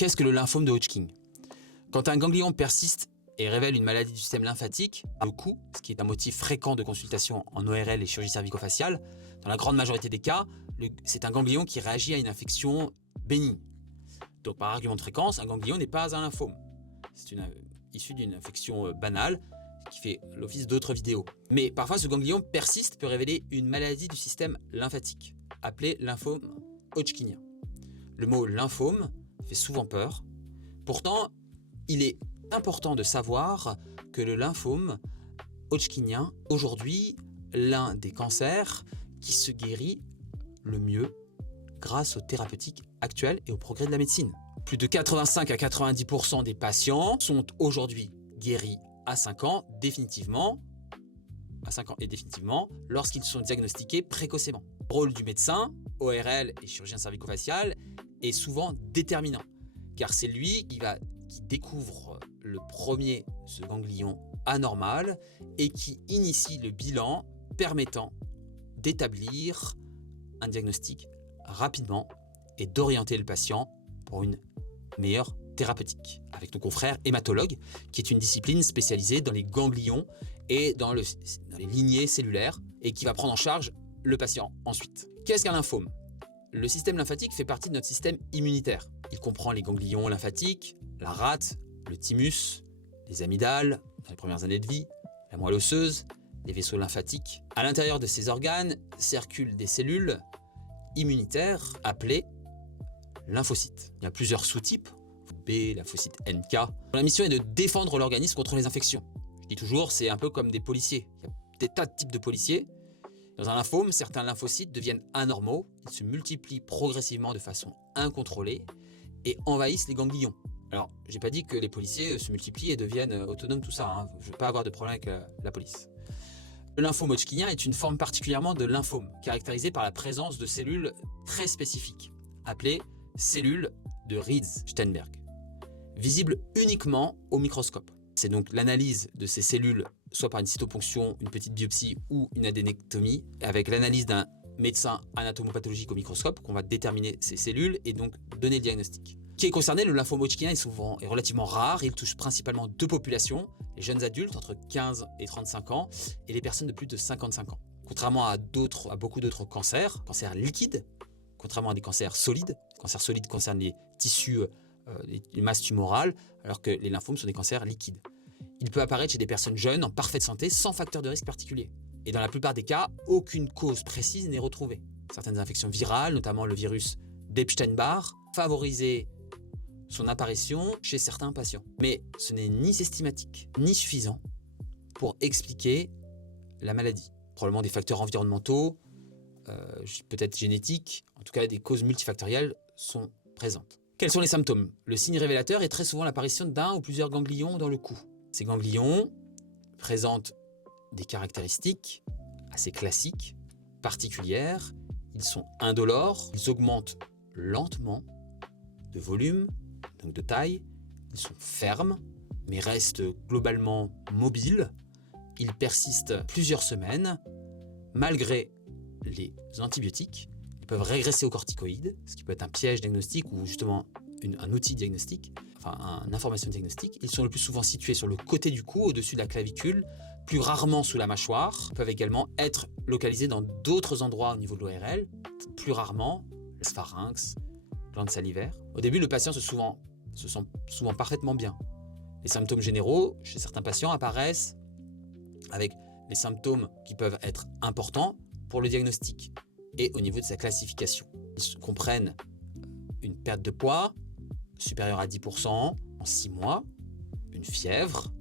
Qu'est-ce que le lymphome de Hodgkin? Quand un ganglion persiste et révèle une maladie du système lymphatique, le cou, ce qui est un motif fréquent de consultation en ORL et chirurgie cervico-faciale, dans la grande majorité des cas, c'est un ganglion qui réagit à une infection bénigne. Donc par argument de fréquence, un ganglion n'est pas un lymphome. C'est issu d'une infection banale qui fait l'office d'autres vidéos. Mais parfois ce ganglion persiste, peut révéler une maladie du système lymphatique, appelée lymphome hodgkinien. Le mot lymphome fait souvent peur. Pourtant, il est important de savoir que le lymphome hodgkinien, aujourd'hui, l'un des cancers qui se guérit le mieux grâce aux thérapeutiques actuelles et au progrès de la médecine. Plus de 85 à 90% des patients sont aujourd'hui guéris à 5 ans définitivement, lorsqu'ils sont diagnostiqués précocement. Le rôle du médecin, ORL et chirurgien cervico-facial, est souvent déterminant, car c'est lui qui découvre le premier ce ganglion anormal et qui initie le bilan permettant d'établir un diagnostic rapidement et d'orienter le patient pour une meilleure thérapeutique. Avec nos confrères hématologues, qui est une discipline spécialisée dans les ganglions et dans les lignées cellulaires et qui va prendre en charge le patient ensuite. Qu'est-ce qu'un lymphome? Le système lymphatique fait partie de notre système immunitaire. Il comprend les ganglions lymphatiques, la rate, le thymus, les amygdales dans les premières années de vie, la moelle osseuse, les vaisseaux lymphatiques. À l'intérieur de ces organes circulent des cellules immunitaires appelées lymphocytes. Il y a plusieurs sous-types, B, lymphocyte NK. La mission est de défendre l'organisme contre les infections. Je dis toujours, c'est un peu comme des policiers. Il y a des tas de types de policiers. Dans un lymphome, certains lymphocytes deviennent anormaux, ils se multiplient progressivement de façon incontrôlée et envahissent les ganglions. Alors, j'ai pas dit que les policiers se multiplient et deviennent autonomes, tout ça, hein. Je ne veux pas avoir de problème avec la police. Le lymphome hodgkinien est une forme particulièrement de lymphome, caractérisée par la présence de cellules très spécifiques, appelées cellules de Reed-Steinberg, visibles uniquement au microscope. C'est donc l'analyse de ces cellules, soit par une cytoponction, une petite biopsie ou une adénectomie, avec l'analyse d'un médecin anatomopathologique au microscope, qu'on va déterminer ces cellules et donc donner le diagnostic. Qui est concerné, le lymphome hodgkinien est relativement rare. Il touche principalement deux populations, les jeunes adultes entre 15 et 35 ans et les personnes de plus de 55 ans. Contrairement à beaucoup d'autres cancers liquides, contrairement à des cancers solides. Les cancers solides concernent les tissus, les masses tumorales, alors que les lymphomes sont des cancers liquides. Il peut apparaître chez des personnes jeunes en parfaite santé sans facteur de risque particulier. Et dans la plupart des cas, aucune cause précise n'est retrouvée. Certaines infections virales, notamment le virus d'Epstein-Barr, favorisaient son apparition chez certains patients. Mais ce n'est ni systématique, ni suffisant pour expliquer la maladie. Probablement des facteurs environnementaux, peut-être génétiques, en tout cas des causes multifactorielles sont présentes. Quels sont les symptômes? Le signe révélateur est très souvent l'apparition d'un ou plusieurs ganglions dans le cou. Ces ganglions présentent des caractéristiques assez classiques, particulières. Ils sont indolores, ils augmentent lentement de volume, donc de taille. Ils sont fermes, mais restent globalement mobiles. Ils persistent plusieurs semaines, malgré les antibiotiques. Ils peuvent régresser aux corticoïdes, ce qui peut être un piège diagnostique ou justement un outil diagnostique, enfin une information diagnostique. Ils sont le plus souvent situés sur le côté du cou, au-dessus de la clavicule, plus rarement sous la mâchoire. Ils peuvent également être localisés dans d'autres endroits au niveau de l'ORL, plus rarement, le pharynx, glande salivaire. Au début, le patient se sent souvent parfaitement bien. Les symptômes généraux chez certains patients apparaissent avec les symptômes qui peuvent être importants pour le diagnostic et au niveau de sa classification. Ils comprennent une perte de poids supérieure à 10% en 6 mois, une fièvre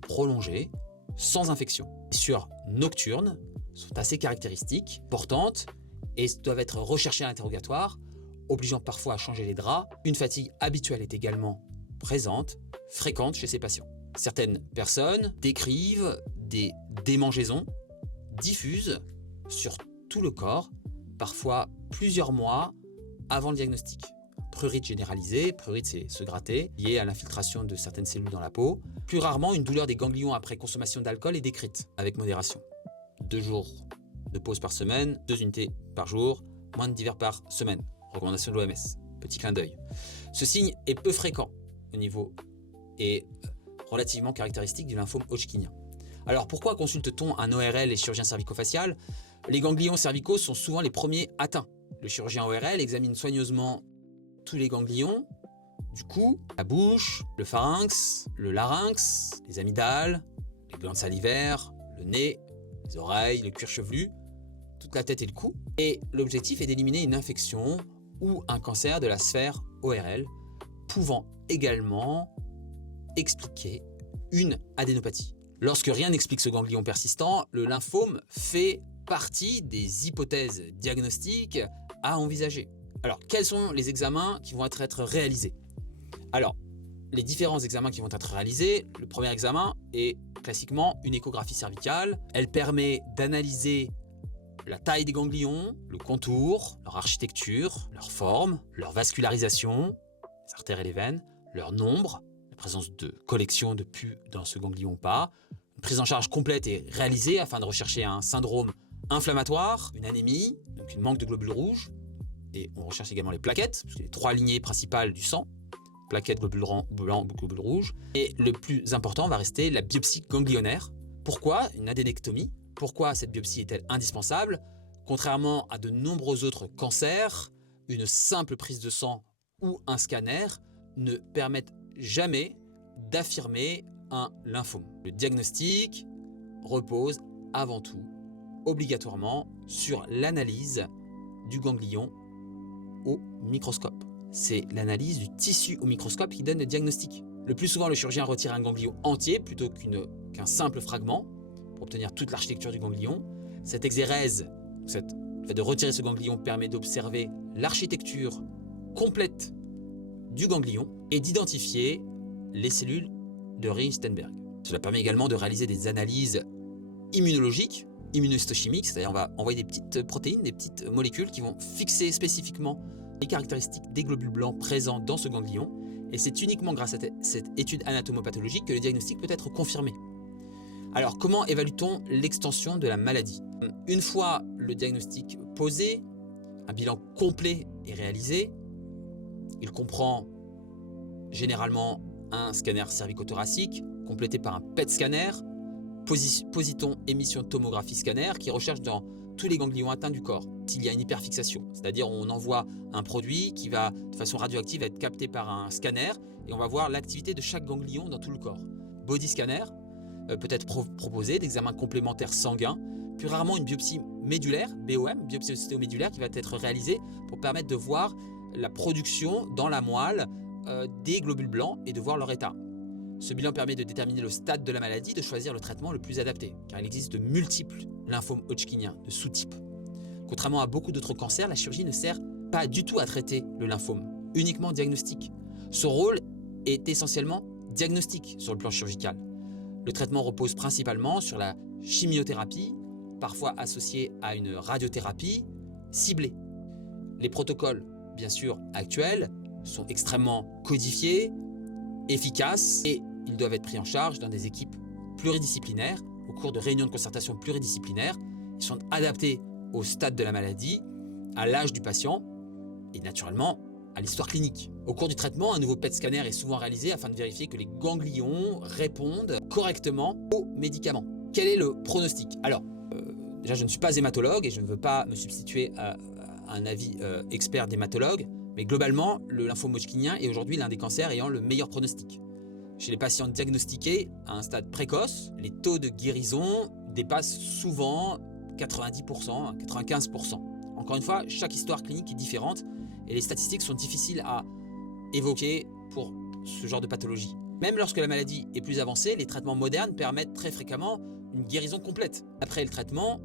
prolongée, sans infection. Les blessures nocturnes sont assez caractéristiques, importantes et doivent être recherchées à l'interrogatoire, obligeant parfois à changer les draps. Une fatigue habituelle est également présente, fréquente chez ces patients. Certaines personnes décrivent des démangeaisons diffuses sur tout le corps, parfois plusieurs mois avant le diagnostic. Prurite généralisée, prurite c'est se gratter, lié à l'infiltration de certaines cellules dans la peau. Plus rarement, une douleur des ganglions après consommation d'alcool est décrite, avec modération. 2 jours de pause par semaine, 2 unités par jour, moins de divers par semaine. Recommandation de l'OMS. Petit clin d'œil. Ce signe est peu fréquent au niveau et relativement caractéristique du lymphome hodgkinien. Alors pourquoi consulte-t-on un ORL et chirurgien cervico-facial? Les ganglions cervicaux sont souvent les premiers atteints. Le chirurgien ORL examine soigneusement tous les ganglions du cou, la bouche, le pharynx, le larynx, les amygdales, les glandes salivaires, le nez, les oreilles, le cuir chevelu, toute la tête et le cou. Et l'objectif est d'éliminer une infection ou un cancer de la sphère ORL, pouvant également expliquer une adénopathie. Lorsque rien n'explique ce ganglion persistant, le lymphome fait partie des hypothèses diagnostiques à envisager. Alors, quels sont les examens qui vont être réalisés? Alors, les différents examens qui vont être réalisés, le premier examen est classiquement une échographie cervicale. Elle permet d'analyser la taille des ganglions, le contour, leur architecture, leur forme, leur vascularisation, les artères et les veines, leur nombre, la présence de collections de pus dans ce ganglion ou pas. Une prise en charge complète est réalisée afin de rechercher un syndrome inflammatoire, une anémie, donc une manque de globules rouges. Et on recherche également les plaquettes, parce qu'il y a les trois lignées principales du sang, plaquettes, globules blancs, globules rouges. Et le plus important va rester la biopsie ganglionnaire. Pourquoi une adénectomie? Pourquoi cette biopsie est-elle indispensable? Contrairement à de nombreux autres cancers, une simple prise de sang ou un scanner ne permettent jamais d'affirmer un lymphome. Le diagnostic repose avant tout, obligatoirement, sur l'analyse du ganglion au microscope. C'est l'analyse du tissu au microscope qui donne le diagnostic. Le plus souvent, le chirurgien retire un ganglion entier plutôt qu'un simple fragment pour obtenir toute l'architecture du ganglion. Cette exérèse, le fait de retirer ce ganglion permet d'observer l'architecture complète du ganglion et d'identifier les cellules de Reich-Steinberg. Cela permet également de réaliser des analyses immunologiques, immunohistochimiques, c'est-à-dire on va envoyer des petites protéines, des petites molécules qui vont fixer spécifiquement les caractéristiques des globules blancs présents dans ce ganglion. Et c'est uniquement grâce à cette étude anatomopathologique que le diagnostic peut être confirmé. Alors, comment évalue-t-on l'extension de la maladie? Une fois le diagnostic posé, un bilan complet est réalisé. Il comprend généralement un scanner cervicothoracique complété par un PET scanner, positons émission tomographie scanner qui recherche dans tous les ganglions atteints du corps s'il y a une hyperfixation, c'est-à-dire on envoie un produit qui va de façon radioactive être capté par un scanner et on va voir l'activité de chaque ganglion dans tout le corps. Body scanner peut être proposé, d'examens complémentaires sanguins, plus rarement une biopsie médulaire, BOM, biopsie ostéomédulaire, qui va être réalisée pour permettre de voir la production dans la moelle des globules blancs et de voir leur état. Ce bilan permet de déterminer le stade de la maladie, de choisir le traitement le plus adapté, car il existe de multiples lymphomes hodgkiniens de sous-types. Contrairement à beaucoup d'autres cancers, la chirurgie ne sert pas du tout à traiter le lymphome, uniquement diagnostic. Son rôle est essentiellement diagnostique sur le plan chirurgical. Le traitement repose principalement sur la chimiothérapie, parfois associée à une radiothérapie ciblée. Les protocoles, bien sûr, actuels, sont extrêmement codifiés, efficaces et ils doivent être pris en charge dans des équipes pluridisciplinaires au cours de réunions de concertation pluridisciplinaires. Ils sont adaptés au stade de la maladie, à l'âge du patient et naturellement à l'histoire clinique. Au cours du traitement, un nouveau PET scanner est souvent réalisé afin de vérifier que les ganglions répondent correctement aux médicaments. Quel est le pronostic? Alors, déjà je ne suis pas hématologue et je ne veux pas me substituer à un avis expert d'hématologue, mais globalement, le lymphome hodgkinien est aujourd'hui l'un des cancers ayant le meilleur pronostic. Chez les patients diagnostiqués à un stade précoce, les taux de guérison dépassent souvent 90%, 95%. Encore une fois, chaque histoire clinique est différente et les statistiques sont difficiles à évoquer pour ce genre de pathologie. Même lorsque la maladie est plus avancée, les traitements modernes permettent très fréquemment une guérison complète. Après le traitement,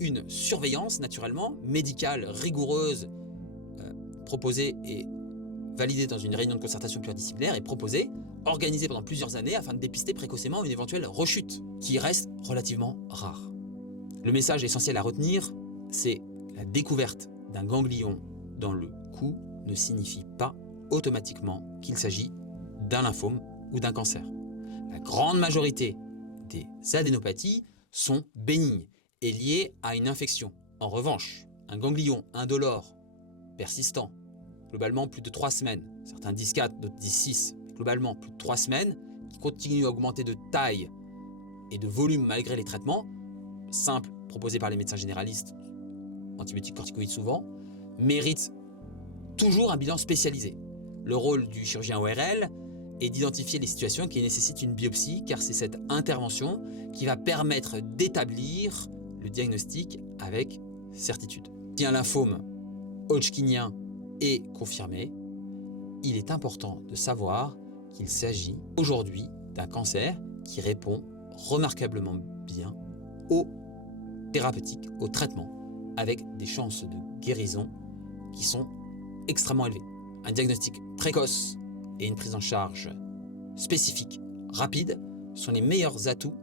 une surveillance naturellement médicale rigoureuse proposée et validée dans une réunion de concertation pluridisciplinaire est proposée, organisée pendant plusieurs années afin de dépister précocement une éventuelle rechute qui reste relativement rare. Le message essentiel à retenir, c'est la découverte d'un ganglion dans le cou ne signifie pas automatiquement qu'il s'agit d'un lymphome ou d'un cancer. La grande majorité des adénopathies sont bénignes et liées à une infection. En revanche, un ganglion indolore, persistant, globalement plus de 3 semaines. Certains disent 4, d'autres disent 6, mais globalement plus de 3 semaines, qui continuent à augmenter de taille et de volume malgré les traitements simples proposés par les médecins généralistes, antibiotiques, corticoïdes souvent, méritent toujours un bilan spécialisé. Le rôle du chirurgien ORL est d'identifier les situations qui nécessitent une biopsie, car c'est cette intervention qui va permettre d'établir le diagnostic avec certitude. Si un lymphome hodgkinien est confirmé, il est important de savoir qu'il s'agit aujourd'hui d'un cancer qui répond remarquablement bien aux thérapeutiques, aux traitements, avec des chances de guérison qui sont extrêmement élevées. Un diagnostic précoce et une prise en charge spécifique, rapide, sont les meilleurs atouts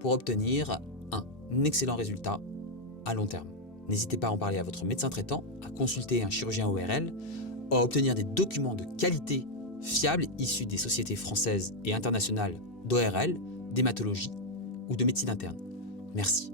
pour obtenir un excellent résultat à long terme. N'hésitez pas à en parler à votre médecin traitant, à consulter un chirurgien ORL, à obtenir des documents de qualité fiables issus des sociétés françaises et internationales d'ORL, d'hématologie ou de médecine interne. Merci.